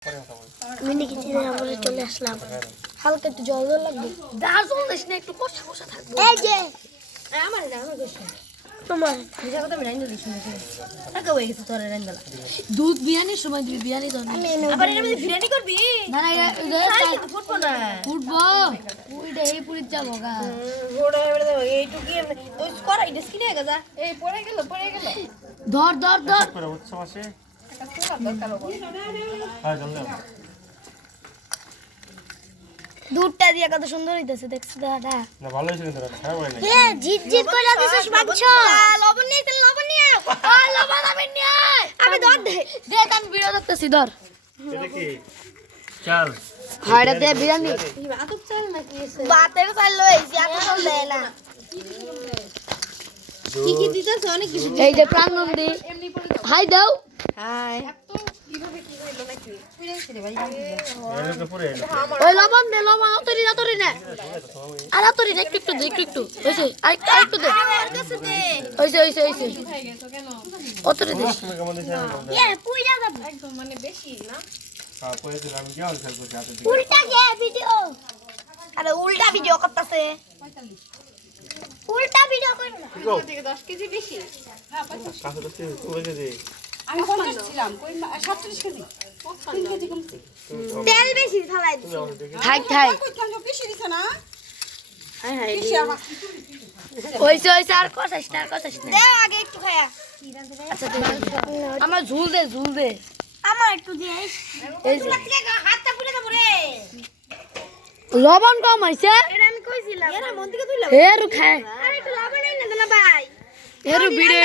Mini কিচেনে আমরা চলে আসলাম। হালকা একটু জল জল লাগবে, দাঁড় জল দিস না, একটু কষা কষা থাকবে। এই যে আমার না, আমার গোশ তোমার ভিজা কথা আমি রাইন্দা দিছি না, টাকা হয়ে গেছে তোর রাইন্দালা। দুধ বিরিয়ানির সময় দিবি, বিরিয়ানি তো আবার এর মধ্যে বিরিয়ানি করবি না? না এটা ফুটবো না, ফুটবো পুরিটা এই পুরি যাবো গা ওড়া এবারে এইটুকি ওই করা এটা স্কিনে গেজা এই পড়ে গেল ধর ধর ধর করে উৎসব আসে দুধটা দিয়া কত সুন্দর হইতাছে, দেখছ দাদা? না ভালো হইছে কিন্তু খারাপ হয় না। এ জিত জিত কইরা দিছস মাংস। লবণ নিয়ে তেল লবণ নিয়ে ও লবণ আমি নিয়ে আমি ধর দে দেখ, আমি ভিডিও দেখতেছি, ধর। এটা কি চাল? হাড়া দে বিরিয়ানি আতপ চাল নাকি এসে বাতের চাল লইছি, এত চাল দেয় না। কি কি দিতেছ? অনেক কিছু। এই যে প্রাণ নন্দী হাই দাও, হাই। এর তো পুরো ওই লবণ দে, লবণ অতরি না, তরি না, আর অতরি না, একটু একটু দে, একটু একটু হইছে, আর একটু দে, হইছে হইছে হইছে, অতরি দে। তুমি কেমন দিছ? এ পুইরা যাব একদম, মানে বেশি না। হ্যাঁ কই দিলাম, আমি কি আনসার করছি হাতে দিয়ে। উল্টা গে ভিডিও, আরে উল্টা ভিডিও করতেছে, উল্টা ভিডিও কর না। থেকে 10 কেজি বেশি। হ্যাঁ 50 কাছে তো পুরো কেজি আমি 50 ছিলাম, কই 47 কেজি 3 কেজি কমছে। তেল বেশি ফেলাই দিছি, থাক থাক। কই খান বেশি দিছ না? হাই হাই বেশি আমার হইছে হইছে, আর কষাইস না, আর কষাইস না, দে আগে একটু খায়া। আচ্ছা দে, আমার ঝুল দে, ঝুল দে, আমার একটু দিস। এই যে হাতটা পুড়ে যাবো রে, লবণ কম হইছে, এটা আমি কইছিলাম। এরা মন থেকে তুইলা হেরু খায়, আরে একটু লবণ এনে দে না ভাই, হেরু ভিডিও